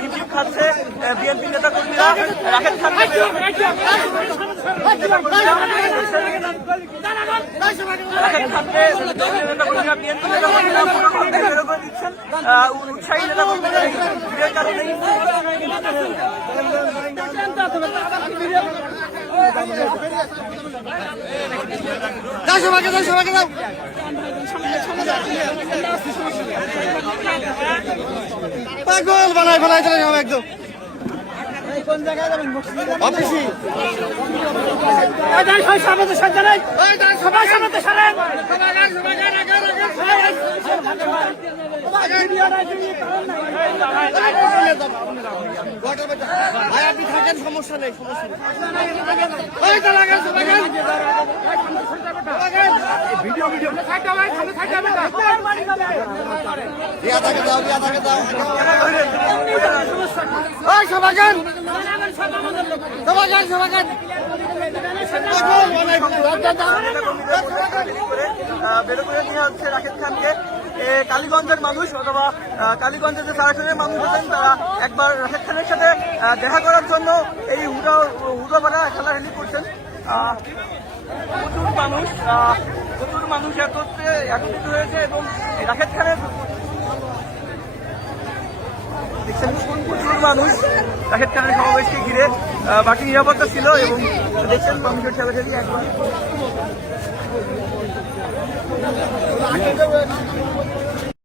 হিমশিম খাচ্ছে বিএনপি নেতা কর্মীরা। রাশেদ খানকে বিএনপি নেতা কর্মীরা বের করে দিচ্ছেন। উৎসাহী নেতা কর্মীরা ভিড়ের কারণেই পাগল বানাই ফেলাই চলে যাবো একদম। কোন জায়গায় যাবেন? অফিসি আপনি থাকেন, সমস্যা নেই, সমস্যা নেই। ভিডিও ভিডিও বের করে নিয়ে হচ্ছে রাশেদ খানকে। কালীগঞ্জের মানুষ অথবা কালীগঞ্জের যে সারাসনের মানুষ আছেন তারা একবার রাশেদ খানের সাথে দেখা করার জন্য এই হুদাপাড়া খেলাখেলি করছেন। প্রচুর মানুষ একত্রিত হয়েছে এবং রাশেদ খানের দেখছেন প্রচুর মানুষ রাশেদ খানের সমাবেশকে ঘিরে। বাকি নিরাপত্তা ছিল এবং দেখছেন মানুষের ঠেলাঠেলি একদম